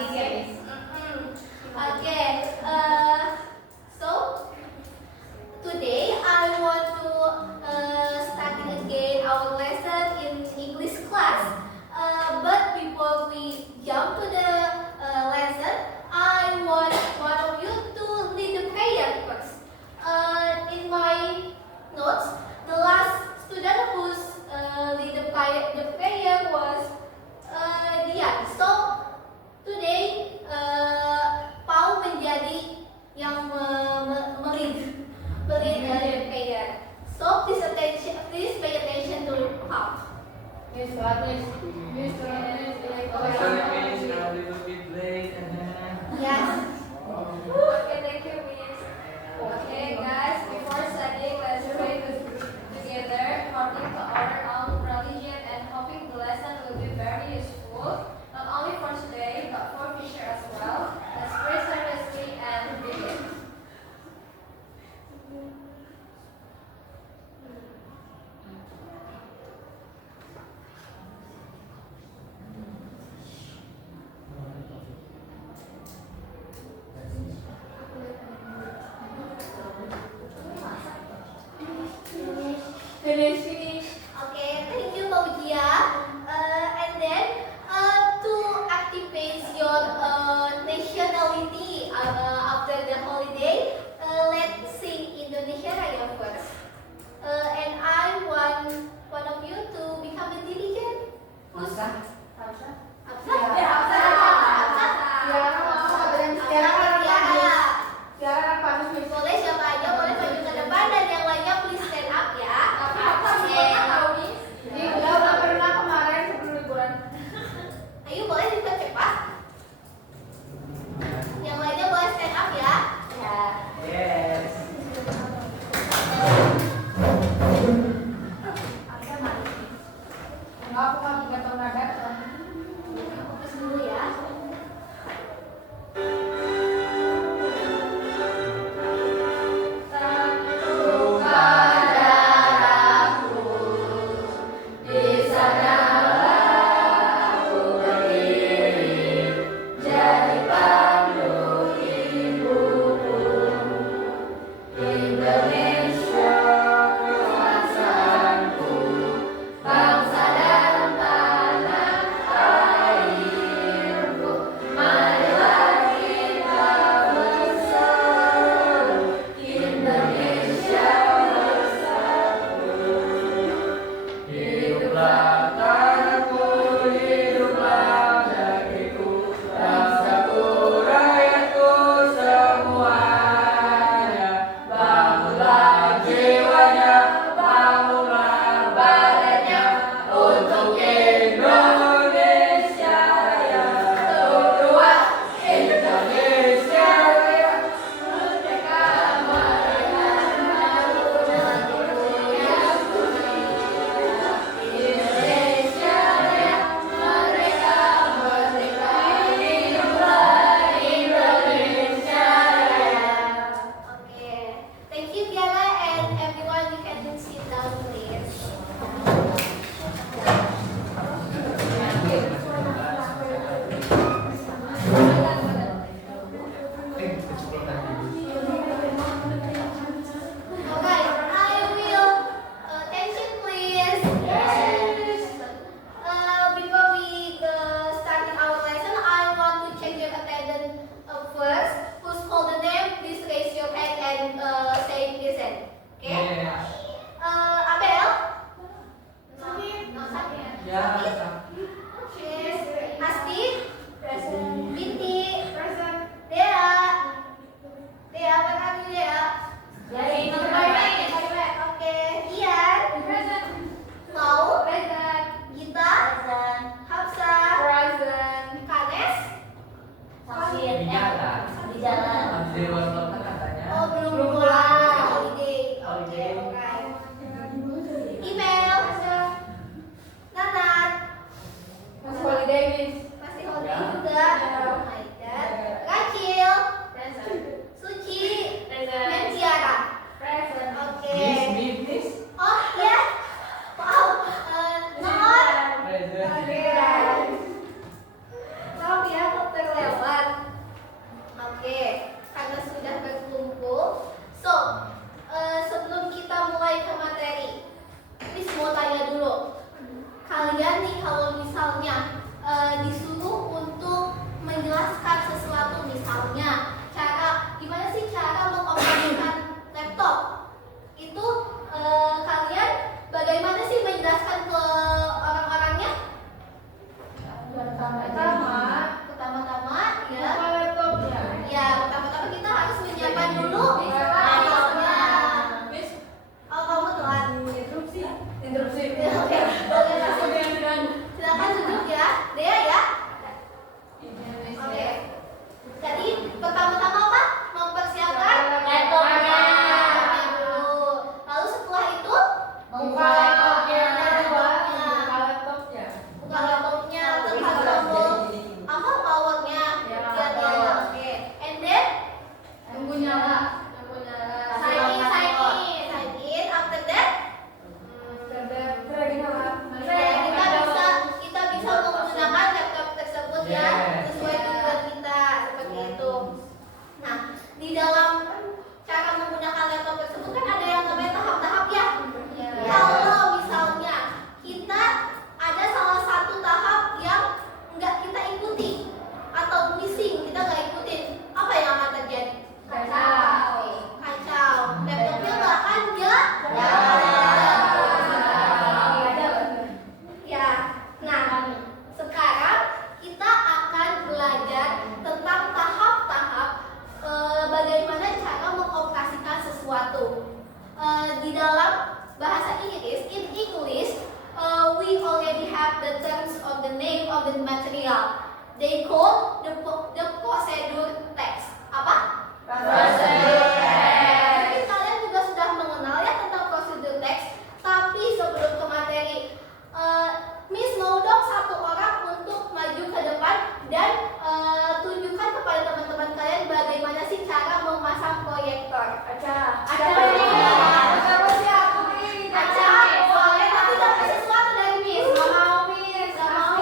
Okay. Okay. So today I want to starting again our lesson in English class. But before we jump to the lesson, I want one of you to lead the prayer first. In my notes, the last student who's lead the prayer was Dian. So today Paul menjadi yang melid prayer. So please pay attention to Paul. Miss, a little bit late. Yes. Okay, thank you, Miss. Okay, guys, before studying, let's pray together, according to our own religion, and hoping the lesson will be very useful, not only for today, but for future as well. Let's pray seriously and begin. Finish. Okay, thank you, Mbak Ujia. And then to activate your nationality after the holiday, let's sing Indonesia Raya first. And I want one of you to become a diligent. Masa? Hafsa? Ya. Hafsa. Boleh siapa aja, boleh maju ke depan dan yang lainnya please stand up ya. Udah pernah kemarin sebelum liburan. Ayo boleh cepat. Yang lainnya boleh stand up ya. Ya. Yes. Aku mau gantung nada. Fokus dulu ya. Thank you, Tiara, and everyone. You can sit down, please. Okay, I will attention, please. Before we starting our lesson, I want to check your attendance first. Who's called the name? Please raise your hand and say listen. Okay? Abel? No, Sakit. Ya. Yes. Asti? Present. Binti? Present. Dea? Dea, what are you, Dea? Dari Oke. Ian? Present. Mau? Present. Gita? Present. Hafsa? Present. Kanes? Sakit. Di jalan. Di jalan. Habis dari workshop kan katanya. Oh, belum Belum pulang. pulang. Holiday. Oke, alright. Email? Nanat? Masih holiday, Miss. Masih holiday Ya. juga? Oh my god. Rachel? Present. Suci? Present. Dan Tiara? Present. Oke. Miss. Oh ya. Wow. Noor? Present. Oke. Maaf ya, Dr. Leo. Pertama-tama ya. buka laptopnya. Ya, pertama-tama kita harus menyiapkan dulu laptopnya. Oh, kamu telat. Interupsi. Oke, boleh langsung. Silakan duduk ya, Dea ya. Oke. Jadi pertama-tama apa? Mempersiapkan laptopnya dulu. Lalu setelah itu Buka laptopnya. laptopnya. Laptopnya. Buka laptopnya, terus harus tombol apa powernya. Ya, Lihat ya. power. Oke. And then Tunggu nyala. sign in. After that, kita bisa menggunakan laptop tersebut ya Yes. sesuai tujuan kita seperti itu. Nah, di dalam cara menggunakan laptop tersebut kan ada yang namanya tahap-tahap ya. Kalau misalnya kita ada salah satu tahap yang nggak kita ikuti atau missing, kita nggak ikutin, apa yang akan terjadi? Kacau. Laptopnya nggak akan ya. Nah, sekarang kita akan belajar tentang tahap-tahap bagaimana cara mengoperasikan sesuatu. Di dalam bahasa Inggris, in English, we already have the terms of the name of the material. They call the procedure text. Apa? Jadi kalian juga sudah mengenal ya tentang prosedur teks. Tapi sebelum ke materi, Miss mau dong satu orang untuk maju ke depan dan tunjukkan kepada teman-teman kalian bagaimana sih cara memasang proyektor. Aca boleh, tapi dapat sesuatu dari Miss. Nggak mau. Ini Miss mau.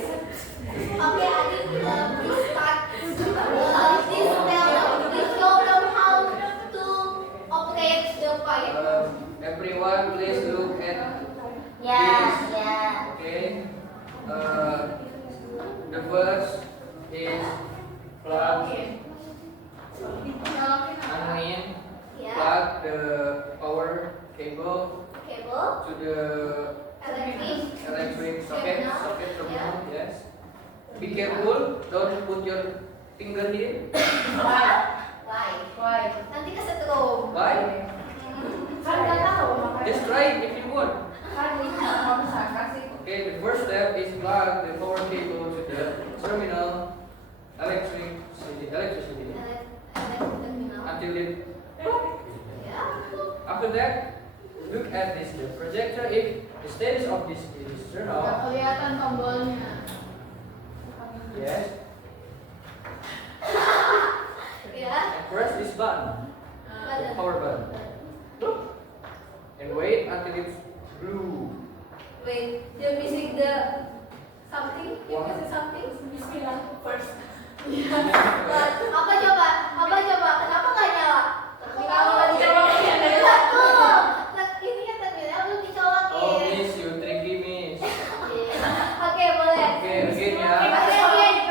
Okay, Adit, please start. Please show them how to operate the projector. Everyone, please look at Yeah. okay. The first is plug in, Yeah. plug the power cable Cable, to the electric socket terminal. terminal. Yes. Be careful, don't put your finger here. Why? Nanti kesetrum. Why? Kan nggak tahu makanya. Just try it if you want. Kan ini kalau misalkan sih. Okay, the first step is plug the power cable to the terminal electricity Terminal. until it. Ya. After that, look at this the projector. If the status of this is turned Nggak off, kelihatan tombolnya. yes, Ya. and press this button, the power button, and wait until it's blue. Wait, you're missing the something? You What? missing something? Bismillah first. Apa coba? Kenapa nggak nyala? Kalau nggak dicolokin. Betul. Ini yang terminal belum Oh, dicolokin. miss, you tricky miss. Oke, boleh. Okay, again ya.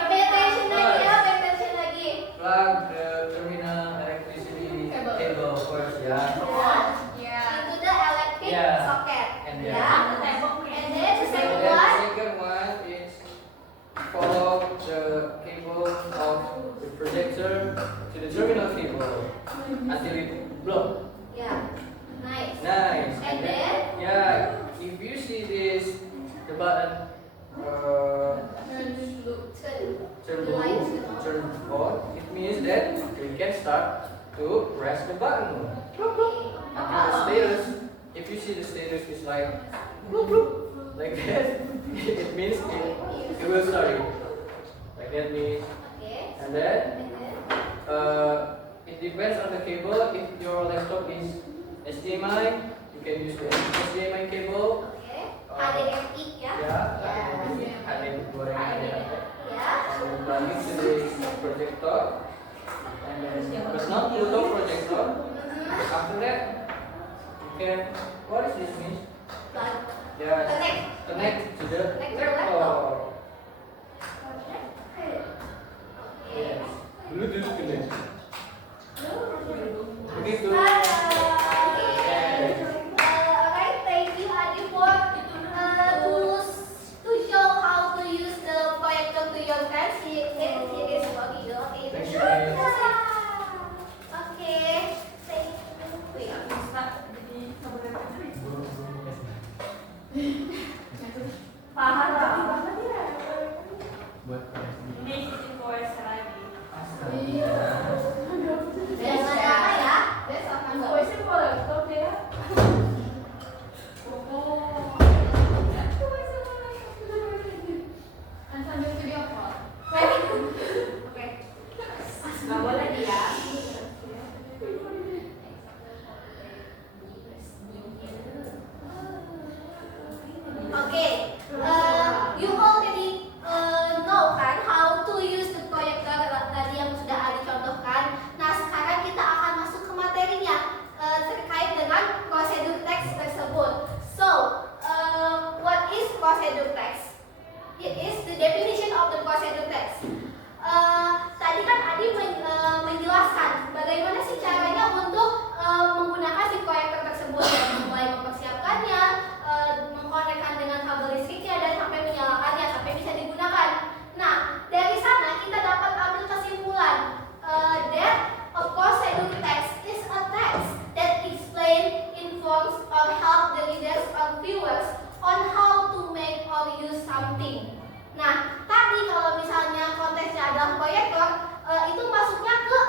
Pay attention lagi ya, pay attention lagi. Plug the terminal electricity cable first, ya. Into the electric Yeah. socket. And Ya. then- And then the And second then one. the second one is follow the cable of the projector to the terminal cable until it blow. Ya. Nice. Nice. And then? Yeah, if you see this, the button turn blue, turn on, it means that we can start to press the button. Until the status, if you see the status is like bloop, bloop, like that, it means it will start. Like that means, Oke. and then And then. it depends on the cable. If your laptop is HDMI, you can use the HDMI cable. Oke. HDMI ya. Yeah, HDMI goreng. Ya. And plug it to this projector. And then, but not Bluetooth projector. After that, you can. What is this mean? connect to the Connect to the laptop. Okay. Yes. Bluetooth connection. Begitu. Alright, thank you Adi for to show how to use the projector to your friends. Here is what you do. Okay, Thank you, sure. guys. Okay, thank you. Wait, Bisa jadi sebenarnya. Paham banget ya. Buat Ini voice lagi. jangan apa ya? Voice boleh tuh ya. Kan sambil video call. Oke. Nggak boleh dia. Okay, you already know kan how to use the projector tadi yang sudah Adi contohkan. Nah, sekarang kita akan masuk ke materinya terkait dengan prosedur teks tersebut. So, what is prosedur text? It is the definition of the procedure text. Tadi kan Adi menjelaskan bagaimana sih caranya untuk menggunakan si proyektor tersebut, mulai mempersiapkannya, mengkonekkan dengan kabel listriknya dan sampai menyalakannya sampai bisa digunakan. Nah, dari sana kita dapat ambil kesimpulan that a procedure text is a text that explain, informs, or help the readers or viewers on how to make or use something. Nah, tadi kalau misalnya konteksnya adalah proyektor, itu masuknya ke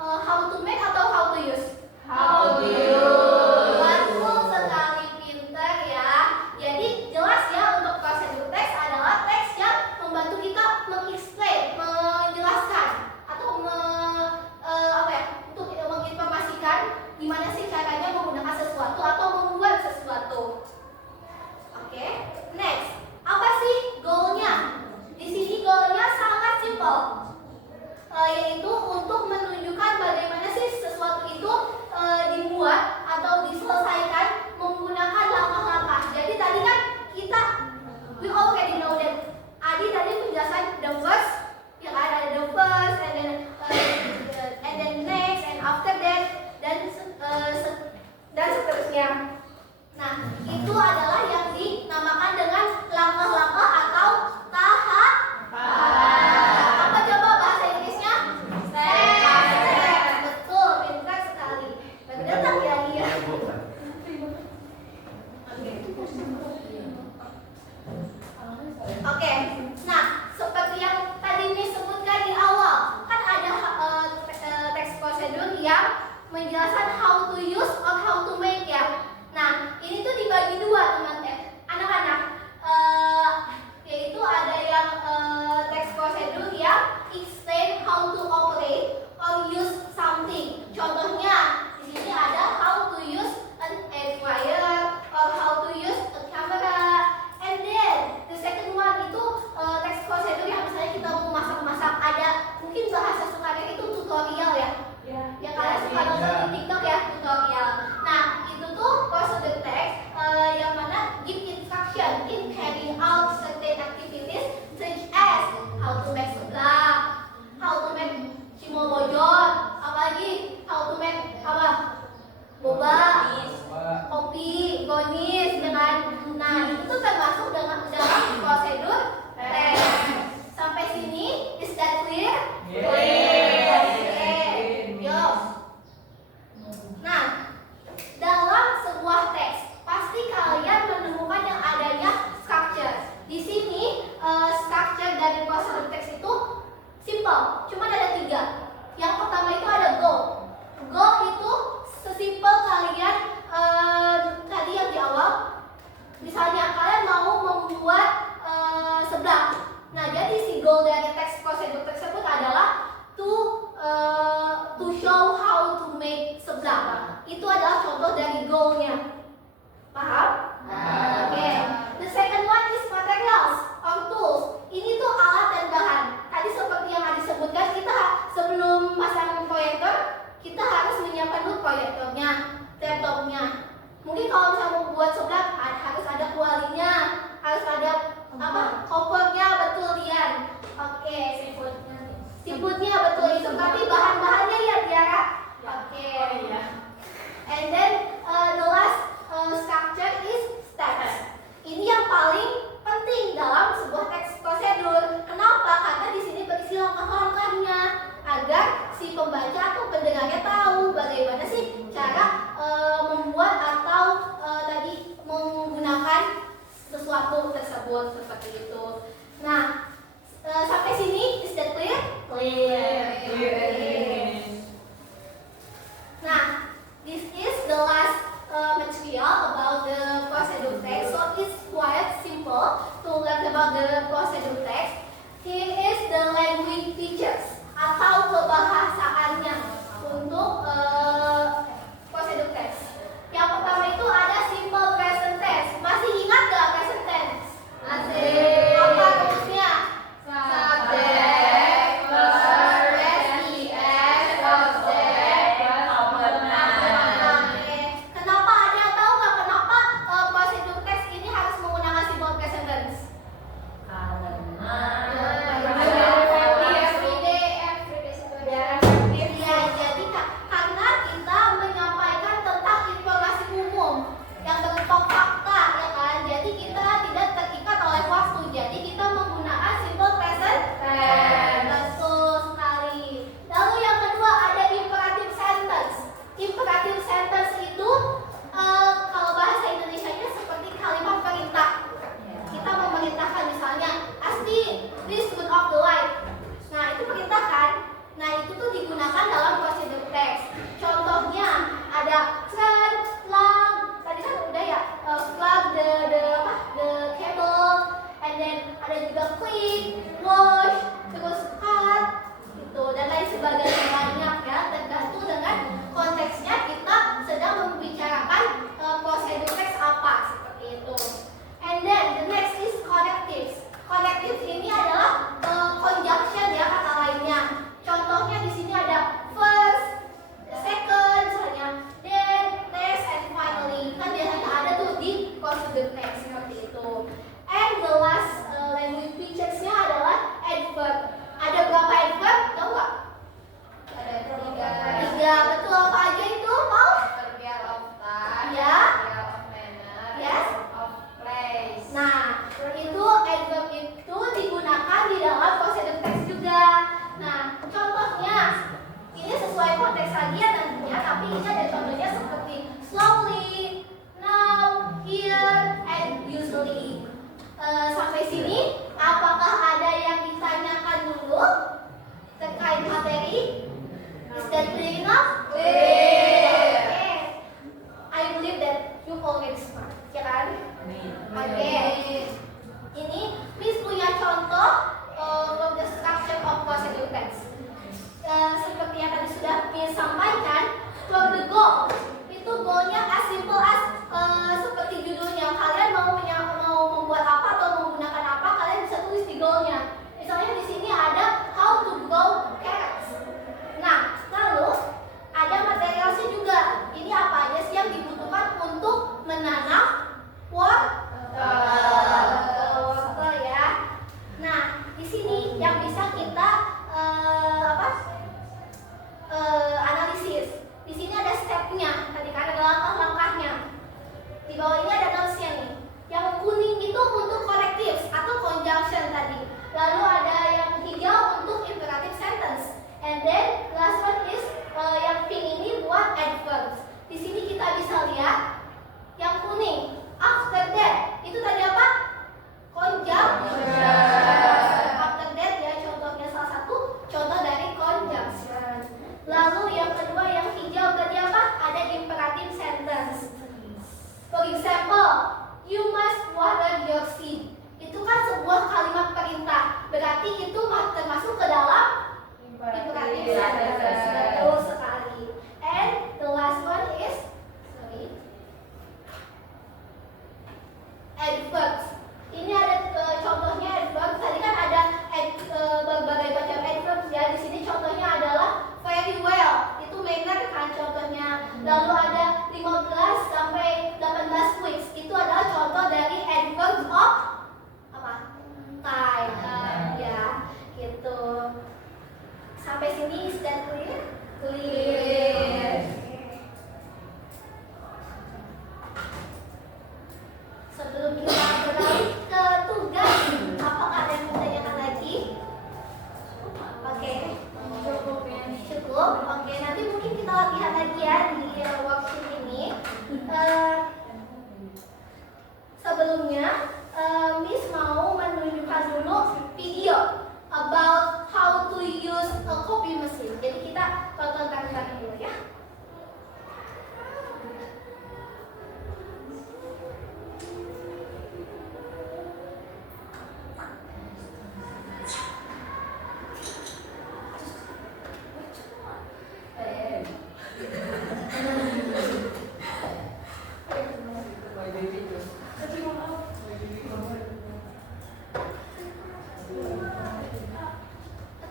how to make atau how to use? How to use. Betul sekali, pinter ya. Jadi jelas ya untuk prosedur teks adalah teks yang membantu kita mengeksplain, menjelaskan atau untuk menginformasikan gimana sih caranya menggunakan sesuatu atau membuat sesuatu. Oke, next. Apa sih goalnya? Di sini goalnya sangat simpel, yaitu untuk menunjukkan bagaimana sih sesuatu itu dibuat atau diselesaikan menggunakan langkah-langkah. Jadi tadi kan we already know that. Adi tadi menjelaskan the first, yang ada the first, and then next, and after that, dan seterusnya. Nah, itu adalah yang dinamakan dengan langkah-langkah atau tahap. Apa coba bahasa Inggrisnya? Step. Betul, pintar sekali. Benar tak kira-kira? Oke, nah seperti yang tadi Miss sebutkan di awal, kan ada teks prosedur yang menjelaskan how to use or how to make ya. Nah, ini tuh dibagi dua anak-anak, yaitu ada yang teks prosedur yang explain how to operate or use something. Contohnya di sini ada how to use an air fryer or how to use a camera. And then the second one itu teks prosedur yang misalnya kita mau masak-masak, ada mungkin bahasa sukarnya itu tutorial ya. Yang kalian suka nonton di TikTok ya, tersebut seperti itu. Nah, sampai sini is that clear? Nah, this is the last material about the procedure text. So it's quite simple to learn about the procedure text. Here is the language features atau kebahasaannya untuk procedure text. Yang pertama itu ada simple present tense. Masih ingat gak present tense? Masih. Apa rumusnya? Subject, verb, SES, object, Oke. Kenapa ada yang tahu nggak kenapa procedure text ini harus menggunakan simple present tense? Ya, jadi karena kita menyampaikan tentang informasi umum yang berupa fakta, ya kan? Jadi kita tidak terikat oleh waktu. Jadi kita menggunakan simple present tense. Betul sekali. Lalu yang kedua ada imperative sentence. Imperative sentence itu kalau bahasa Indonesianya seperti kalimat perintah. Kita memerintahkan misalnya, Asti, please turn off the light. Nah, itu perintah kan? Nah, itu tuh digunakan dalam procedure text. Contohnya ada turn, plug, tadi kan udah ya, plug the cable, and then ada juga clean, wash, terus cut, gitu, dan lain sebagainya banyak ya, tergantung dengan konteksnya kita sedang membicarakan procedure text apa seperti itu. And then the next is connectives. Connectives ini adalah conjunction ya kata lainnya. Contohnya di sini ada first, second, misalnya then, next, and finally. Kan biasanya ada tuh di procedure text seperti itu. And the last language features-nya adalah adverb. Ada berapa adverb? Tahu nggak? Ada Tiga. Betul, apa aja itu, Paul? Adverbial of time, Ya. adverbial of manner, Yes. of place. Nah, itu adverb itu digunakan di dalam procedure text juga. Nah, contohnya ini sesuai konteks lagi ya nantinya, tapi ini ada contohnya seperti slowly, now, here, and usually. Sampai sini, apakah ada yang ditanyakan dulu terkait materi? Is that clear enough? Clear. Okay. I believe that you already smart, ya kan? Oke. Ini Miss punya contoh of the structure of procedure text. Seperti yang tadi sudah Miss sampaikan, for the goal itu goalnya as simple as seperti judulnya. Kalian mau membuat apa atau menggunakan apa, kalian bisa tulis di goalnya. Misalnya di sini ada how to grow carrots. Nah, lalu ada materialnya juga. Ini apa aja sih yang dibutuhkan untuk menanam wortel ya. Nah, di sini yang bisa kita analisis. Di sini ada stepnya, tadi kan ada langkah-langkahnya. Di bawah ini ada notes-nya nih. Yang kuning itu untuk correctives atau conjunction tadi. Lalu ada yang hijau untuk imperative sentence. And then last one is yang pink ini buat adverbs. Di sini kita bisa lihat yang kuning. After that, itu tadi apa? Conjunction. After that ya contohnya salah satu contoh dari conjunction. Lalu yang kedua yang hijau tadi apa? Ada imperative sentence. For example, you must water your seed. Itu kan sebuah kalimat perintah. Berarti itu termasuk ke dalam imperative sentence. Betul sekali. And the last one is adverbs. Ini ada contohnya adverbs. Tadi kan ada berbagai macam adverbs ya. Di sini contohnya adalah very well. Itu manner kan contohnya. Lalu ada 15 sampai 18 weeks. Itu adalah contoh dari adverbs of apa? Time. Ya, gitu. Sampai sini is that clear? Clear. Sebelum kita beralih ke tugas, apakah ada yang mau ditanyakan lagi? Oke. Cukup. Oke, nanti mungkin kita latihan lagi ya di worksheet ini. Sebelumnya Miss mau menunjukkan dulu video about how to use a copy machine. Jadi kita tonton bareng-bareng dulu ya.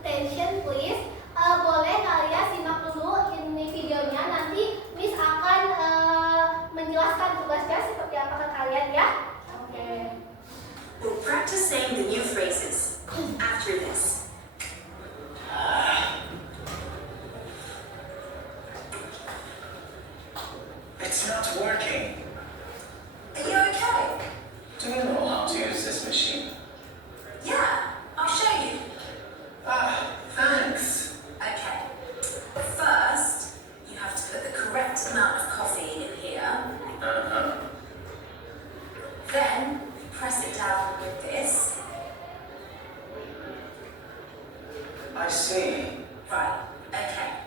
Attention please. Boleh kalian simak dulu ini videonya. Nanti Miss akan menjelaskan tugasnya seperti apa ke kalian ya. Oke. We'll practice saying the new phrases after this. It's not working. Are you okay? Do you know how to use this machine? Yeah, I'll show you. Ah, thanks. Okay. First, you have to put the correct amount of coffee in here. Uh-huh. Then, press it down with this. I see. Right, okay.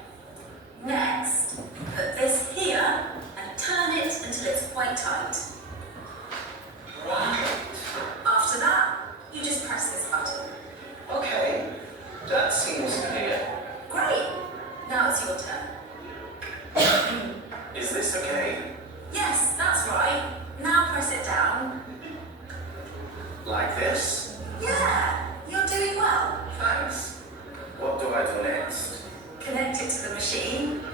Next, put this here and turn it until it's quite tight. Right. After that, you just press this button. Okay. That seems clear. Great! Now it's your turn. Is this okay? Yes, that's right. Now press it down. Like this? Yeah, you're doing well. Thanks. What do I do next? Connect it to the machine.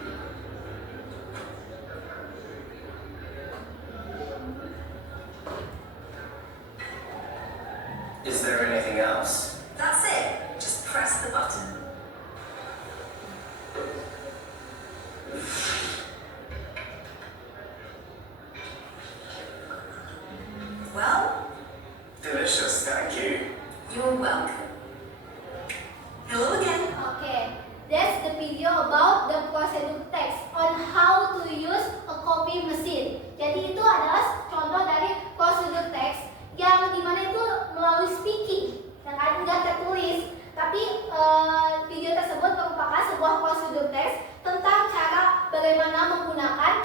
Is there anything else? That's it. Just press the button. Well, Delicious, thank you. you're welcome. Hello again. Okay, that's the video about the procedure text on how to use a copy machine. Jadi itu adalah contoh dari procedure text yang dimana itu melalui speaking, yang kan nggak tertulis. Tapi video tersebut merupakan sebuah procedure text tentang cara bagaimana menggunakan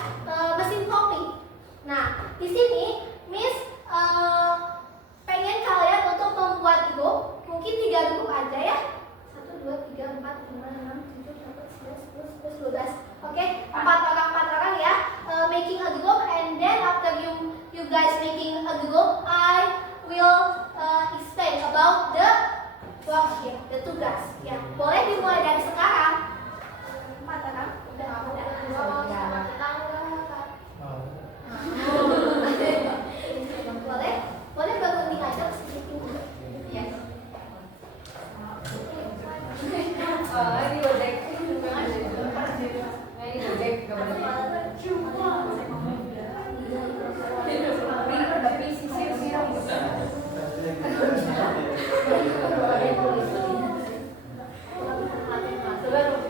mesin kopi. Nah, di sini Miss pengen kalian untuk membuat grup, mungkin 3 grup aja ya. 1, 2, 3, 4, 5, 6, 7, 8, 9, 10, 11, 12. Oke, 4 orang ya. Making a group, and then after you guys making a group, I will explain about the worksheet, the tugas. Ya, boleh dimulai dari sekarang. 4 orang, udah boleh bangun nih aja sedikit dulu. Ya. Ini gojek. Ini gojek Boleh.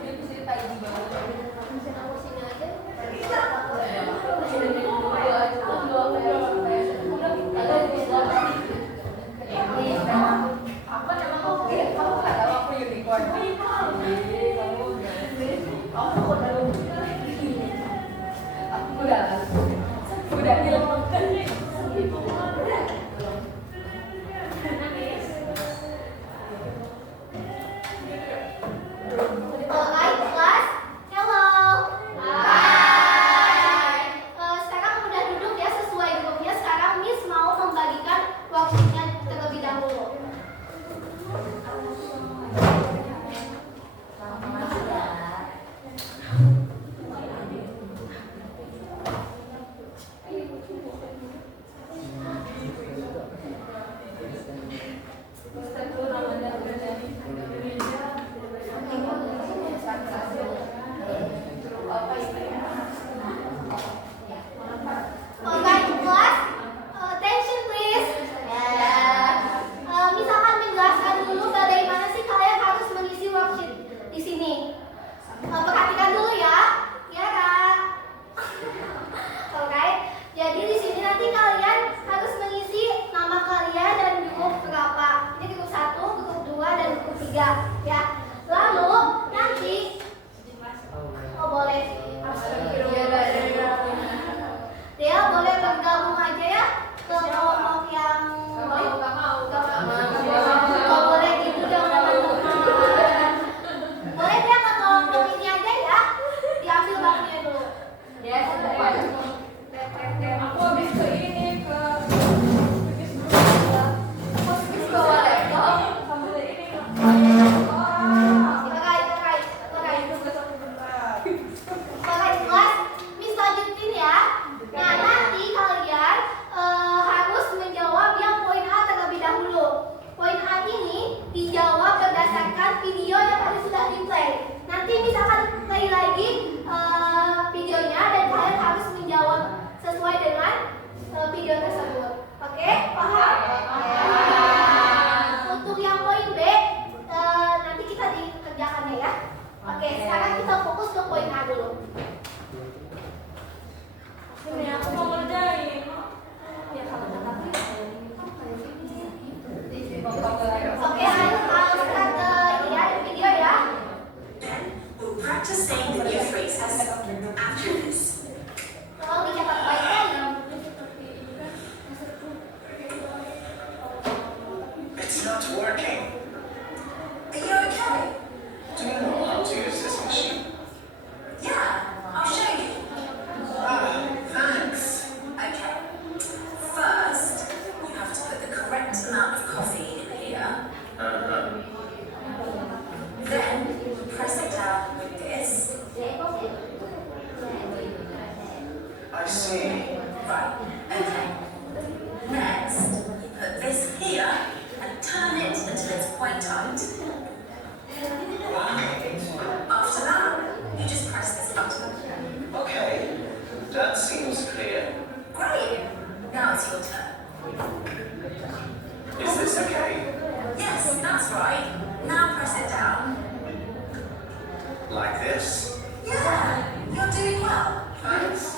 not working. Are you okay? Do you know how to use this machine? Yeah, I'll show you. Ah, thanks. Okay. First, you have to put the correct amount of coffee in here. Uh-huh. Then, press it down with this. I see. Right, okay. Next, you put this here and turn it until it's quite tight. Right. After that, you just press this button. Okay. That seems clear. Great! Now it's your turn. Is this okay? Yes, that's right. Now press it down. Like this? Yeah, you're doing well. Thanks.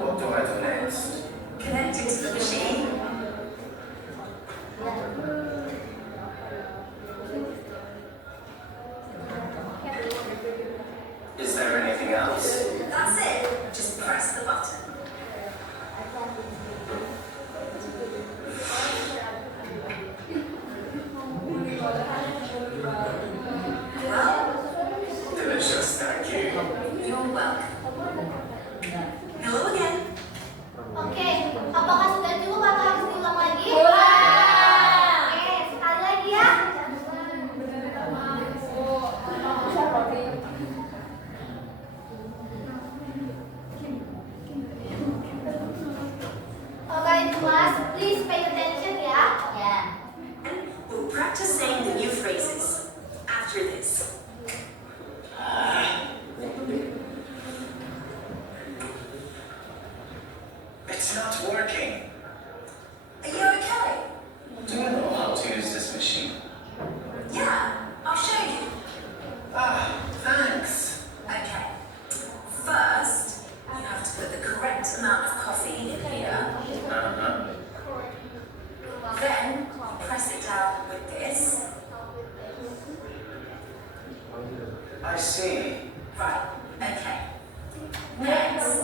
What do I do next? Connect it to the machine. Is there anything else? That's it. Just press the button. Well, Delicious, thank you. you're welcome. Hello again. Oke, apakah sudah cukup atau harus diulang lagi? Ulang. Oke, sekali lagi ya. Okay, class, please pay attention ya. Ya. We'll practice saying the new phrases after this. It's not working. Are you okay? Do you know how to use this machine? Yeah, I'll show you. Ah, thanks. Okay. First, you have to put the correct amount of coffee in here. Uh-huh. Then, press it down with this. I see. Right, okay. Next,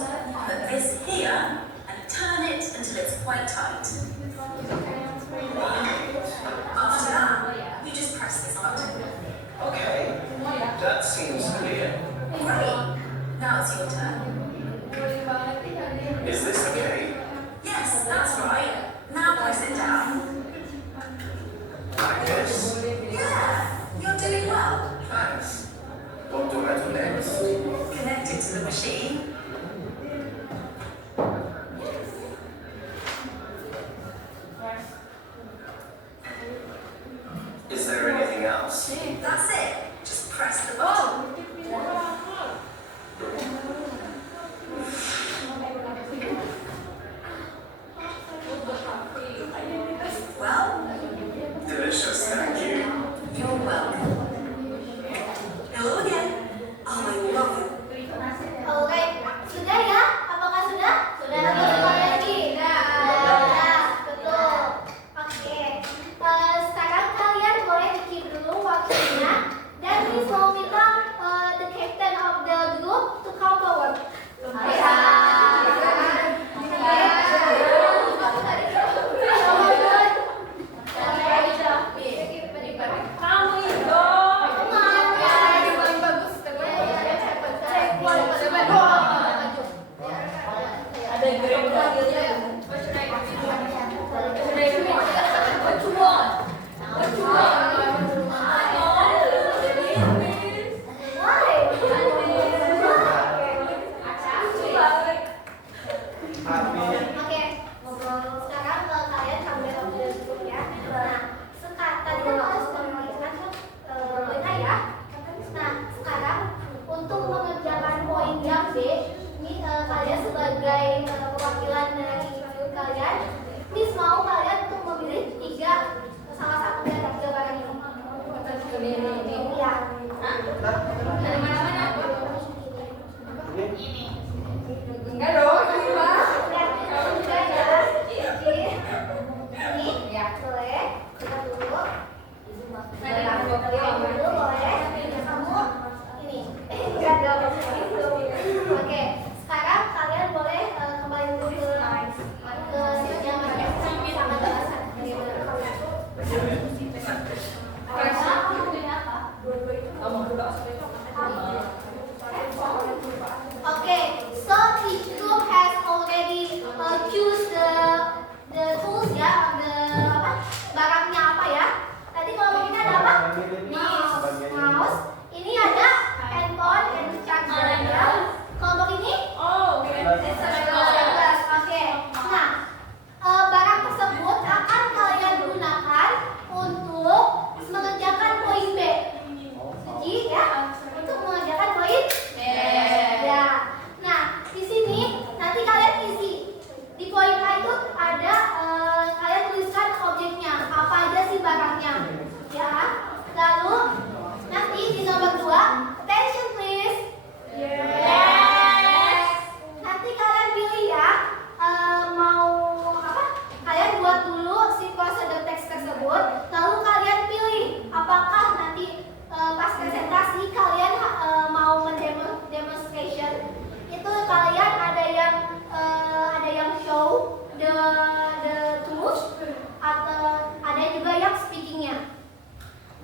put this here and turn it until it's quite tight. Right. After that, you just press this button. Okay. That seems clear. Great! Now it's your turn. Is this okay? Yes, that's right. Now press it down. Like this? Yeah, you're doing well. Thanks. What do I do next? Connect it to the machine. Is there anything else? That's it. Just press the button. Well, Delicious, thank you. you're welcome. Hello again. Oh, I love it. Oke, sudah ya? Apakah sudah? Sudah. Sekali lagi. Sudah. Betul. Oke. Sekarang kalian boleh bikin dulu waktunya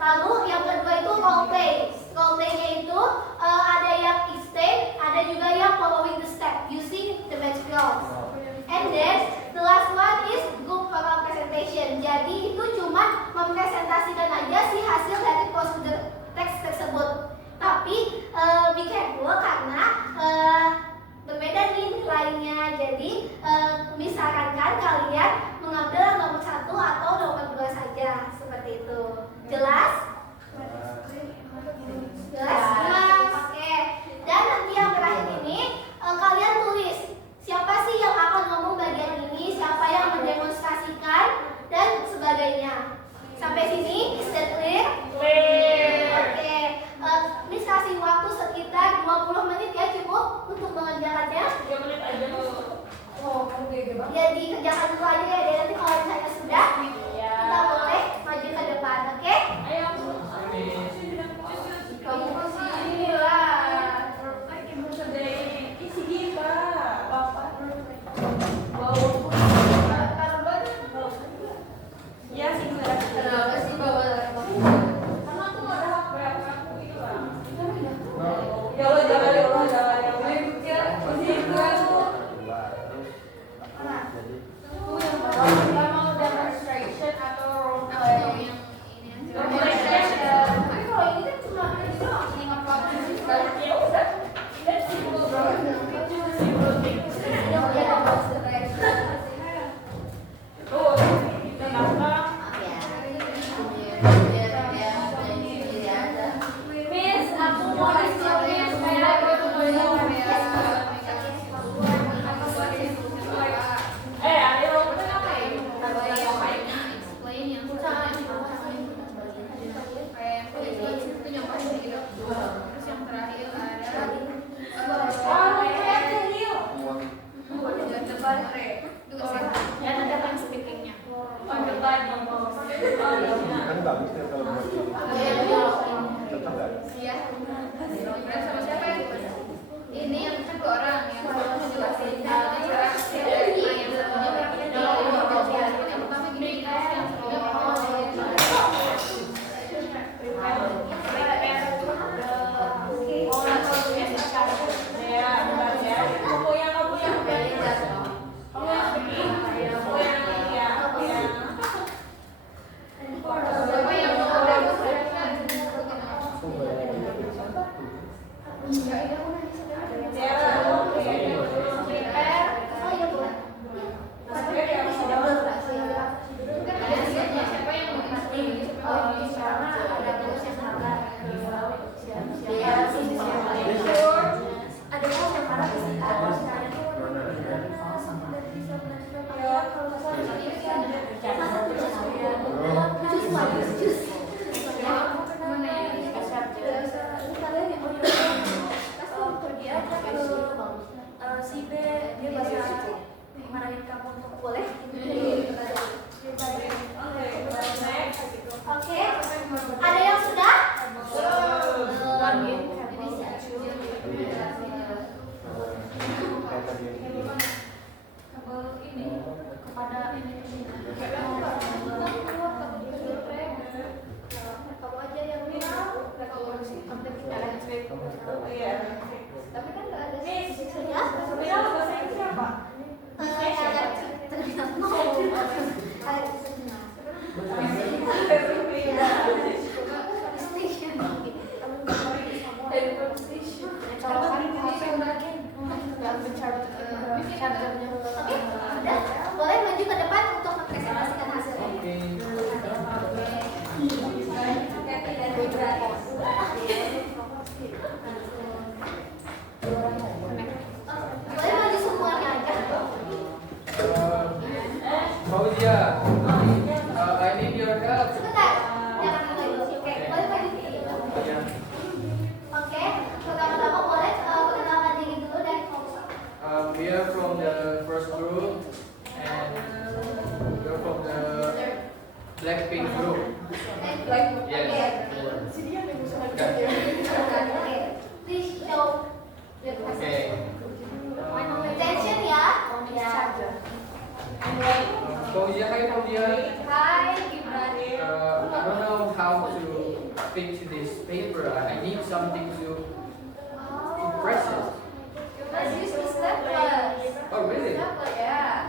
Lalu yang kedua itu role play. Role playnya itu ada yang explain, ada juga yang following the step using the materials. And then the last one is group oral presentation. Jadi itu cuma mempresentasikan aja si hasil dari prosedur teks tersebut. Tapi be careful karena berbeda nih nilainya. Jadi misalkan kalian mengambil nomor 1 atau nomor 2 saja seperti itu. Jelas? Jelas? Oke. Dan nanti yang terakhir ini kalian tulis siapa sih yang akan ngomong bagian ini, siapa yang mendemonstrasikan dan sebagainya. Sampai sini, is that clear? Oke. Miss kasih waktu sekitar 20 menit ya, cukup untuk mengerjakannya. 3 menit aja. Oh, ya dikerjakan dulu aja ya. Dan nanti kalau misalnya sudah, kita boleh maju ke depan, oke? Ayo. Kamu kesini lah. Ibu sedih. Isi kita. Bapak. Ya sih, Kenapa sih bawa karena aku nggak ada HP aku itu lah. Ya lo jangan. mau demonstration atau role play? Demonstration. Tapi kalau ini kan cuma ini doang, ini nge-plot kan? Ya udah. Miss, aku mau disuruh supaya aku tulis Ayo. explain yang itu nyobain gitu. Terus yang terakhir ada depan Ya nanti akan speakingnya. Oh depan ngomong. Kan bagus ya kalau buat ini. Cocok nggak? Iya. Sama siapa yang ini yang kan 2 orang yang pertama jelasin sekarang yang satunya yang pertama gini yang Si B dia bisa marahin kamu untuk boleh. Oke. Ada yang sudah? kepada ini. Kamu aja yang bilang. Tapi kan nggak ada sisinya. Sebenarnya bahasa Inggris apa? Boleh maju ke depan untuk mempresentasikan hasilnya. Boleh maju semuanya aja. Fauzia, I need your help. Sebentar, jangan dulu. Oke, boleh maju. Yeah. Oke, pertama-tama boleh perkenalan diri dulu dari Fauzia. We are from the first group and we are from the Blackpink group. Yes. Please show your Okay. attention ya. Fauzia, hi Fauzia. Hai Gibran. I don't know how to fix this paper. I need something to press it. You must use the stapler. Oh really? Stapler, yeah.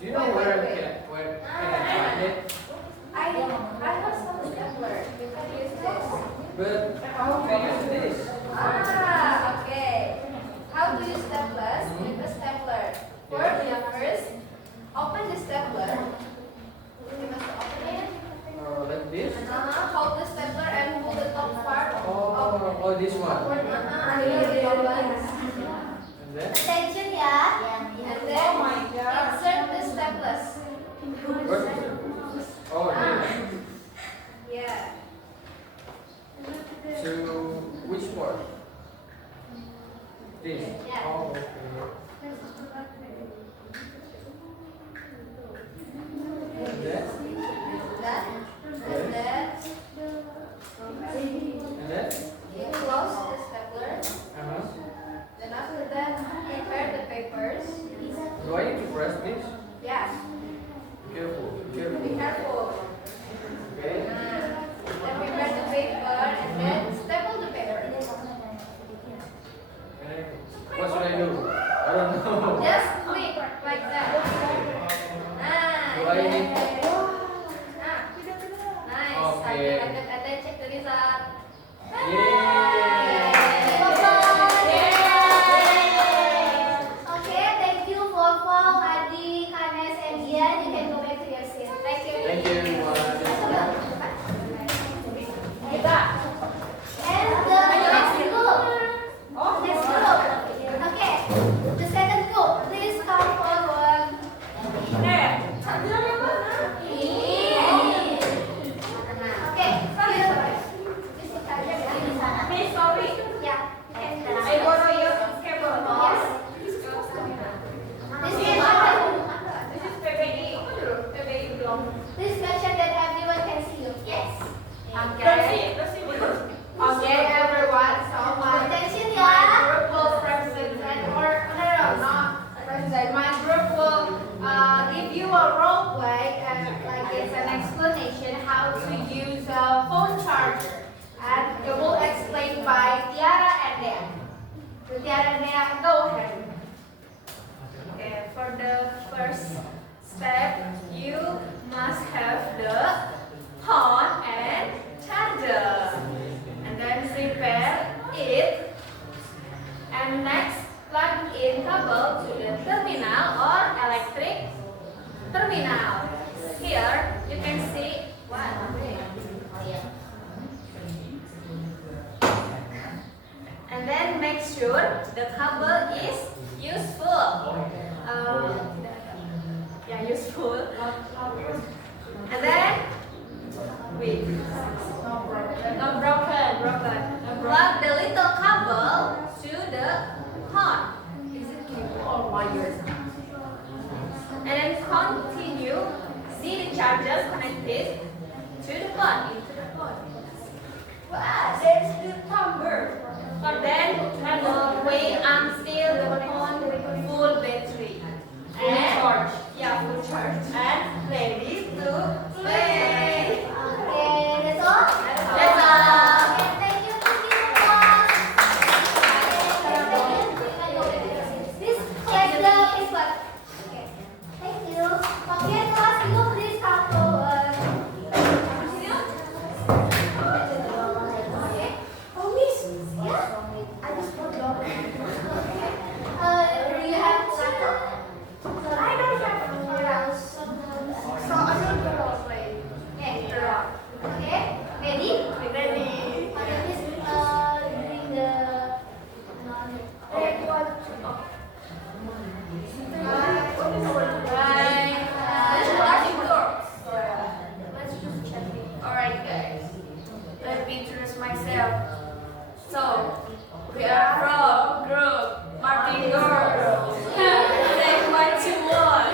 Do you know where I find it? I have some stapler. You can use this. But how to use this? Ah, okay. How to use staplers with the stapler? First, open the stapler. You must open it. Like this? Hold the stapler and pull the top part. Oh, this one. Until it opens. And then? Attention ya. And then insert the staplers. Where is it? Oh, this. Yeah. To which part? This? Yeah. Oh, okay. And then? That. And then And then? you close the stapler. Uh-huh. Then after that, prepare the papers. Do I need to press this? Yeah. Be careful, be Be careful. careful. Okay. Then prepare the paper and then staple the paper. What should I do? I don't know. Just click like that. Do I need? Nice. Okay. And then check the result. Yay! Okay, thank you Fofo, Adi, Kanes, and Ian. You can go back to your seat. Thank you. Thank you everyone. And the next group. Next group. Okay. The second group, please come forward. Okay. Miss, sorry. Yeah. I borrow your cable. Yes. This is PPI. PPI belum. Please make sure that everyone can see you. Yes. Bersih dulu. Okay, everyone. So Attention my ya. group will present or no, not present. My group will give you a role play and like it's an explanation how to use a phone charger, and it will explain by Tiara and Dea. So Tiara and Dea, go ahead. Okay, for the first step, you must have the phone and charger, and then prepare it. And next, plug in cable to the terminal or electric terminal. Here you can see one. And then make sure the cable is useful. Yeah, useful. And then wait, not broken. Plug the little cable to the horn. Is it cable or wires? And then continue. See the chargers connected to the phone. Into the phone. Wow, there's the number. Then wait until the phone full battery. And charge. Yeah, full charge. And ready to play. Okay, that's all. That's all. Okay, thank you to Fofo. Please check the paper. Okay, thank you. Okay, class, you please come forward. Okay. Oh, miss. Yeah. I just forgot. Okay. Do you have laptop? I don't have laptop. So I don't know how to play. Okay. Okay. Ready? Ready. Okay, please bring the. Okay, one, two, Alright guys, let me introduce myself. So, we are from group Martin Girls. Say what you want.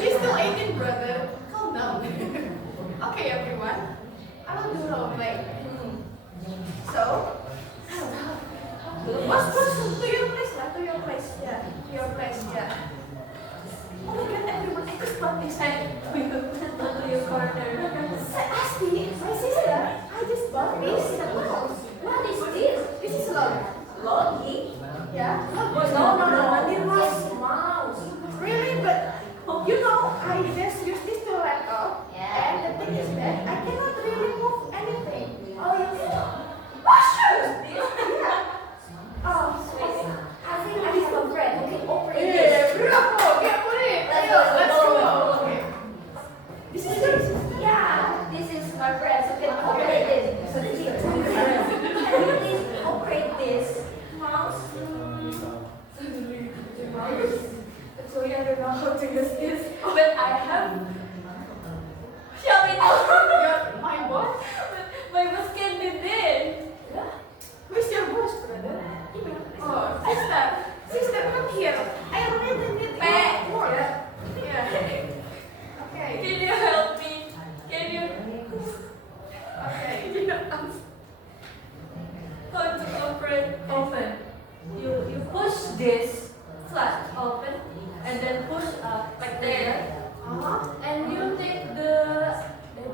He's still 18, brother. Calm down. Okay, everyone. I will do role play. So, what's to your place? To your place, yeah. To your place, yeah. Oh my god, everyone, I just got excited. This is a mouse. What is this? This is Logi. Logi? Yeah. No. It was mouse. Really? But you know, I just use this to laptop. Yeah. And the thing is that I cannot really move anything. Oh, you know. Yeah. Oh, okay. I think I have a friend who can operate this. Bravo. Yeah, put it. Let's go. Okay. This is yours. Yeah. This is my friend who can operate this. So this is. Can you please operate this mouse? Actually, I don't know how to use this, but I have. Shall we know? My what? My boss can do this. Where's your boss, brother? Oh, sister, come here. I already did Back. work. Yeah. Okay. Can you help me? Can you? Okay. How to open? You push this flat open, and then push up like there, and you take the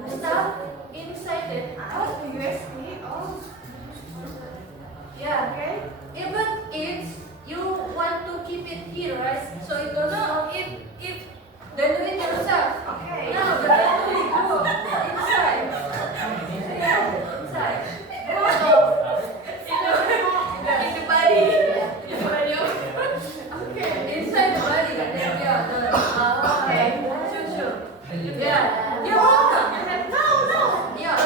stuff inside it. Oh, the USB. Oh. Yeah. Okay. Even if you want to keep it here, right? So it goes no, if then do it yourself. Okay. No, but then do it go inside. Yeah, inside. In the body. In the body. Okay. Inside the body. Then yeah, okay. Sure. Yeah. You're welcome. No. Yeah.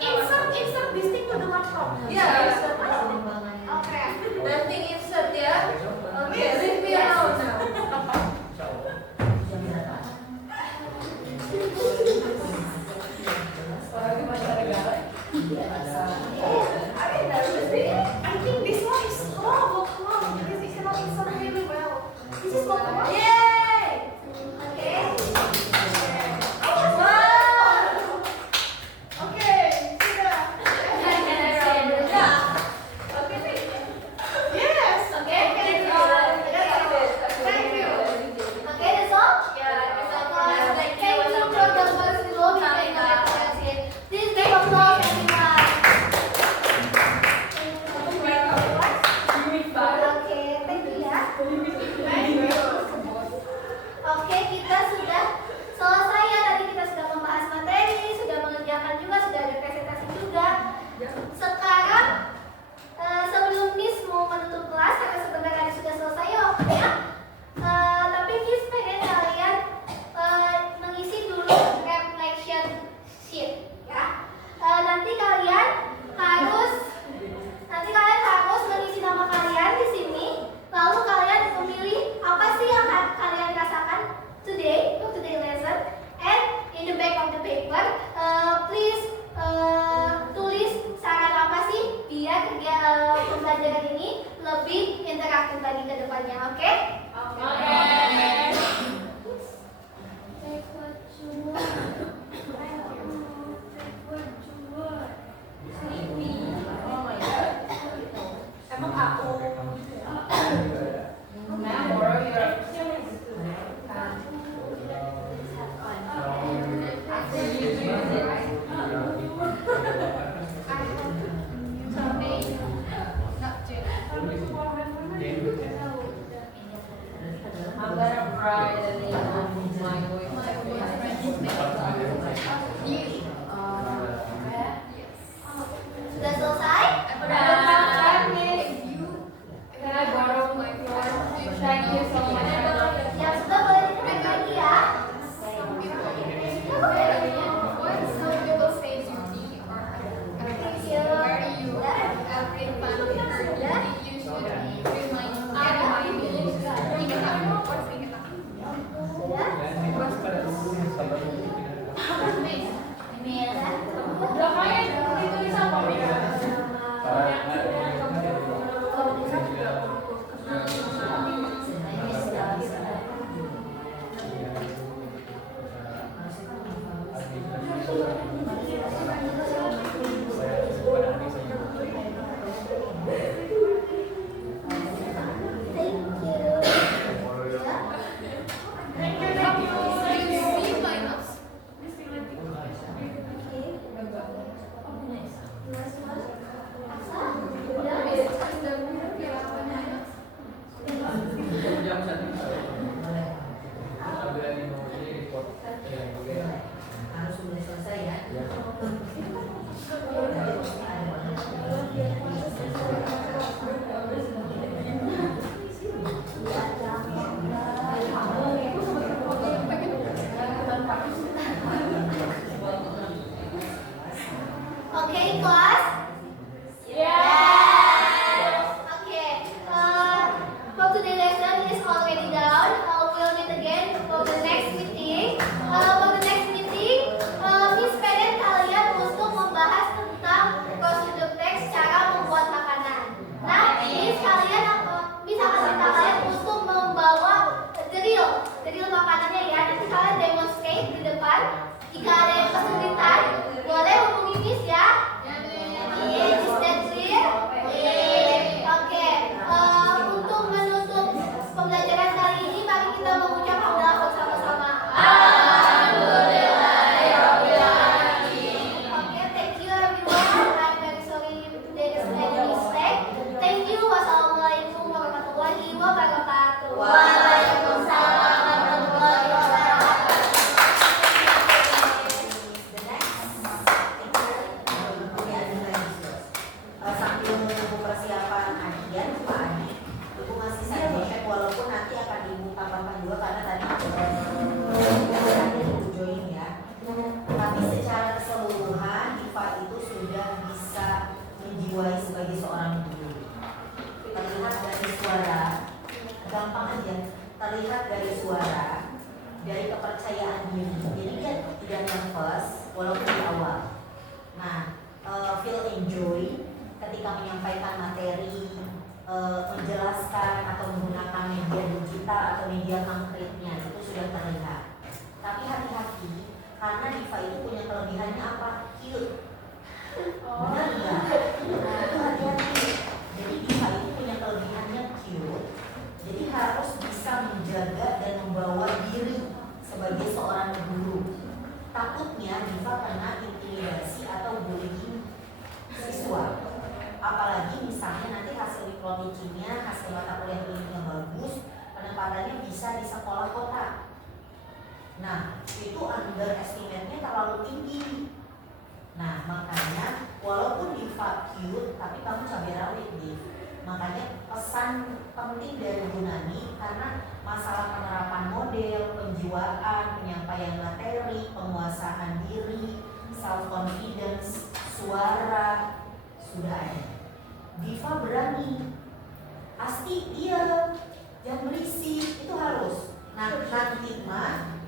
Insert this thing to the laptop. Yeah. Okay. That thing insert, yeah? Okay, leave me alone now. I think this one is slow, because it cannot insert really well. This is not one. Yay! Okay. Wow! Okay. Sudah. Yes. Okay, Thank you. Thank you. Okay, that's all? Yeah, Thank you, program first dulu Please make applause everyone. Oke, thank you ya. Oke, kita sudah selesai ya. Tadi kita sudah membahas materi, sudah mengerjakan juga, sudah ada presentasi juga. Sekarang sebelum Miss mau menutup kelas, karena sebentar lagi sudah selesai ya waktunya. Tapi Miss pengen kalian mengisi dulu reflection sheet ya. Nanti kalian harus mengisi nama kalian di sini. Lalu kalian memilih apa sih yang kalian rasakan today lesson. And in the back of the paper, please tulis saran apa sih biar pembelajaran ini lebih interaktif lagi ke depannya, oke? Emang aku borrow your I'm gonna cry the name of my Sudah selesai? Can I borrow my phone? Thank you so much. Yang sudah boleh ditekan lagi ya. Thank you. melihat dari suara, dari kepercayaan diri. Jadi dia tidak nervous walaupun di awal. Nah, feel enjoy ketika menyampaikan materi, menjelaskan atau menggunakan media digital atau media konkretnya itu sudah terlihat. Tapi hati-hati karena Diva itu punya kelebihannya apa? Cute. Benar nggak? Nah, itu hati-hati. Jadi Diva itu punya kelebihannya cute. Jadi harus bisa menjaga dan membawa diri sebagai seorang guru. Takutnya Diva kena intimidasi atau bullying siswa. Apalagi misalnya nanti hasil micro teaching-nya, hasil mata kuliah ini yang bagus, penempatannya bisa di sekolah kota. Nah, itu underestimate-nya terlalu tinggi. Nah, makanya walaupun Diva cute, tapi kamu cabai rawit nih. Makanya pesan penting dari Bu Nani karena masalah penerapan model, penjiwaan, penyampaian materi, penguasaan diri, self confidence, suara sudah ada. Diva berani, pasti dia jangan berisik, itu harus. Nah, nanti mah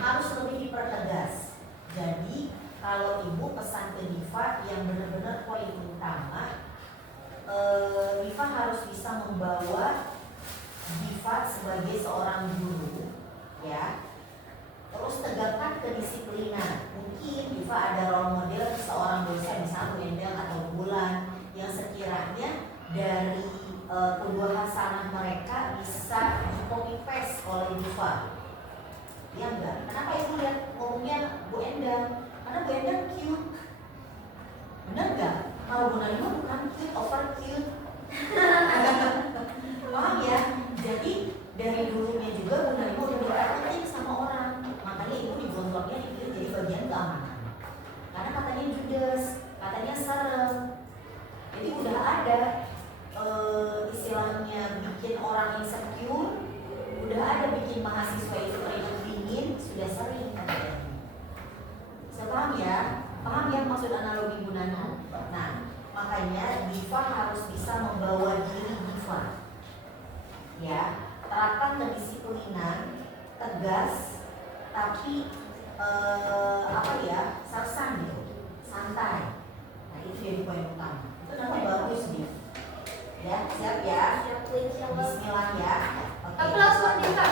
harus lebih dipertegas. Jadi kalau ibu pesan ke Diva yang benar-benar poin utama, Diva harus bisa membawa Diva sebagai seorang guru, ya. Terus tegakkan kedisiplinan. Mungkin Diva ada role model seorang dosen, misalnya Bu Endang atau Bulan, yang sekiranya dari kedua hasanah mereka bisa di copy paste oleh Diva. Ya enggak? Kenapa ibu lihat ngomongnya Bu Endang? Karena Bu Endang cute. Benar enggak? Kalau Bu Nani bukan cute, over cute. Paham ya? Jadi dari dulunya juga Bu Nani udah ditakutin sama orang. Makanya ibu digontornya dipilih jadi bagian keamanan. Karena katanya judes, katanya serem. Jadi udah ada istilahnya bikin orang insecure, udah ada bikin mahasiswa itu keringat dingin, sudah sering katanya. Paham ya? Paham ya maksud analogi Bu Nani? Nah, makanya Diva harus bisa membawa diri Diva. Ya, terapkan kedisiplinan, tegas, tapi apa ya, sersan gitu, santai. Nah, itu jadi poin utama. Itu namanya bagus nih. Ya, siap ya? Bismillah ya. Oke. Aplaus buat Diva.